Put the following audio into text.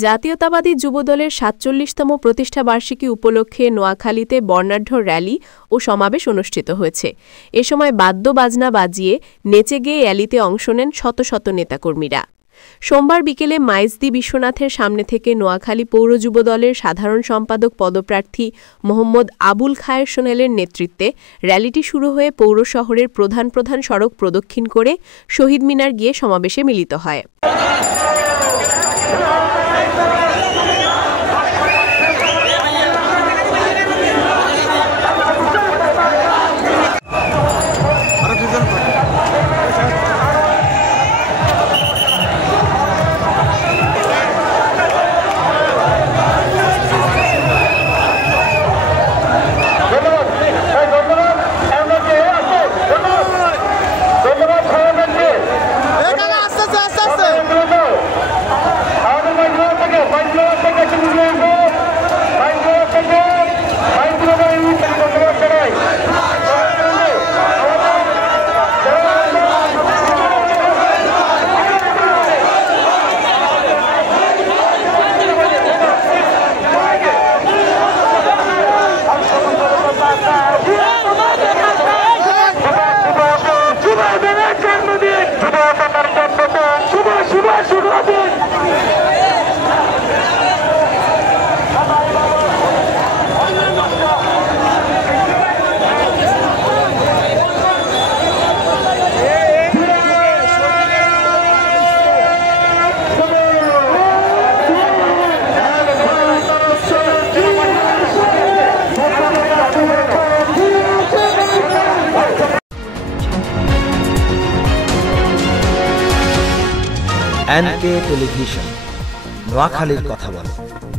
জাতীয়তাবাদী যুবদলের ৪৭তম প্রতিষ্ঠাবার্ষিকী উপলক্ষে নোয়াখালীতে বর্ণাঢ্য র্যালি ও সমাবেশ অনুষ্ঠিত হয়েছে। এ সময় বাদ্যবাজনা বাজিয়ে নেচে গেয়ে র্যালিতে অংশ নেন শত শত নেতাকর্মীরা। সোমবার বিকেলে মাইজদি বিশ্বনাথের সামনে থেকে নোয়াখালী পৌর যুবদলের সাধারণ সম্পাদক পদপ্রার্থী মোহাম্মদ আবুল খায়ের সোহেলের নেতৃত্বে র্যালিটি শুরু হয়ে পৌর শহরের প্রধান প্রধান সড়ক প্রদক্ষিণ করে শহীদ মিনার গিয়ে সমাবেশে মিলিত হয়। NK টেলিভিশন, নোয়াখালীর কথা বলে।